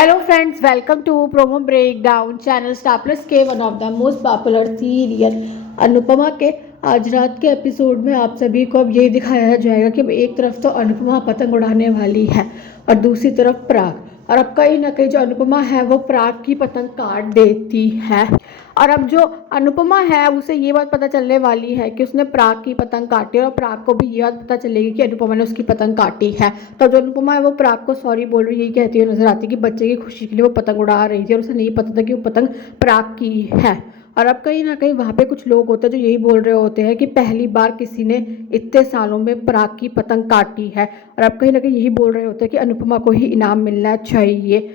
Hello friends, welcome to Promo Breakdown channel Star Plus के one of the most popular serial Anupama के आज रात के एपिसोड में आप सभी को अब यही दिखाया जाएगा कि अब एक तरफ तो अनुपमा पतंग उड़ाने वाली है और दूसरी तरफ पराग। और अब कहीं ना कहीं जो अनुपमा है वो पराग की पतंग काट देती है। और अब जो अनुपमा है उसे ये बात पता चलने वाली है कि उसने पराग की पतंग काटी और पराग को भी ये बात पता चलेगी कि अनुपमा ने उसकी पतंग काटी है। तो जो अनुपमा है वो पराग को सॉरी बोल रही है, यही कहती हुई नजर आती है कि बच्चे की खुशी के लिए वो पतंग उड़ा रही थी और उसे नहीं पता था कि वो पतंग पराग की है। और अब कहीं ना कहीं वहाँ पे कुछ लोग होते हैं जो यही बोल रहे होते हैं कि पहली बार किसी ने इतने सालों में पराग की पतंग काटी है। और अब कहीं ना कहीं यही बोल रहे होते हैं कि अनुपमा को ही इनाम मिलना चाहिए।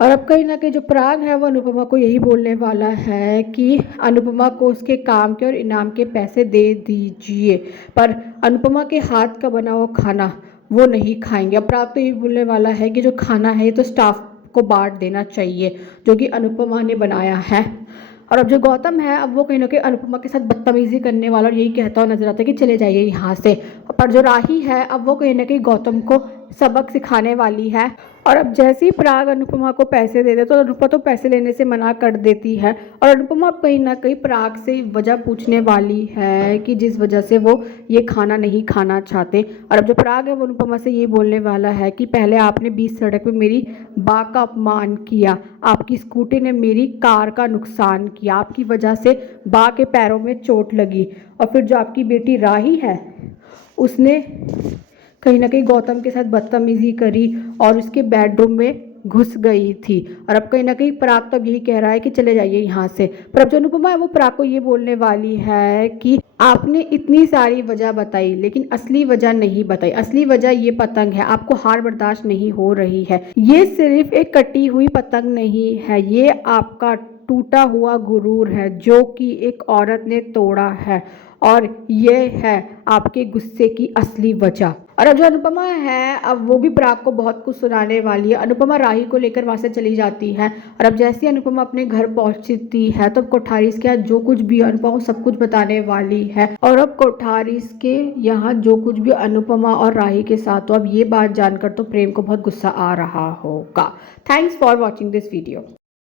और अब कहीं ना कहीं जो पराग है वो अनुपमा को यही बोलने वाला है कि अनुपमा को उसके काम के और इनाम के पैसे दे दीजिए, पर अनुपमा के हाथ का बना हुआ खाना वो नहीं खाएंगे। अब पराग तो यही बोलने वाला है कि जो खाना है ये तो स्टाफ को बांट देना चाहिए जो कि अनुपमा ने बनाया है। और अब जो गौतम है अब वो कहीं ना कहीं अनुपमा के साथ बदतमीजी करने वाला और यही कहता हुआ नजर आता है कि चले जाइए यहाँ से। पर जो राही है अब वो कहीं ना कहीं गौतम को सबक सिखाने वाली है। और अब जैसे ही पराग अनुपमा को पैसे दे दे तो अनुपमा तो पैसे लेने से मना कर देती है। और अनुपमा कहीं ना कहीं पराग से वजह पूछने वाली है कि जिस वजह से वो ये खाना नहीं खाना चाहते। और अब जो पराग है वो अनुपमा से ये बोलने वाला है कि पहले आपने बीच सड़क में मेरी बा का अपमान किया, आपकी स्कूटी ने मेरी कार का नुकसान किया, आपकी वजह से बा के पैरों में चोट लगी, और फिर जो आपकी बेटी राही है उसने कहीं ना कहीं गौतम के साथ बदतमीजी करी और उसके बेडरूम में घुस गई थी। और अब कहीं ना कहीं पराग तो अब यही कह रहा है कि चले जाइए यहाँ से। पर अब जो अनुपमा है वो पराग को ये बोलने वाली है कि आपने इतनी सारी वजह बताई लेकिन असली वजह नहीं बताई। असली वजह ये पतंग है, आपको हार बर्दाश्त नहीं हो रही है। ये सिर्फ एक कटी हुई पतंग नहीं है, ये आपका टूटा हुआ गुरूर है जो कि एक औरत ने तोड़ा है, और ये है आपके गुस्से की असली वजह। और अब जो अनुपमा है अब वो भी पराग को बहुत कुछ सुनाने वाली है। अनुपमा राही को लेकर वहाँ से चली जाती है। और अब जैसे ही अनुपमा अपने घर पहुंचती है तो कोठारीस के यहाँ जो कुछ भी अनुपमा को सब कुछ बताने वाली है। और अब कोठारीस के यहाँ जो कुछ भी अनुपमा और राही के साथ, तो अब ये बात जानकर तो प्रेम को बहुत गुस्सा आ रहा होगा। Thanks for watching this video.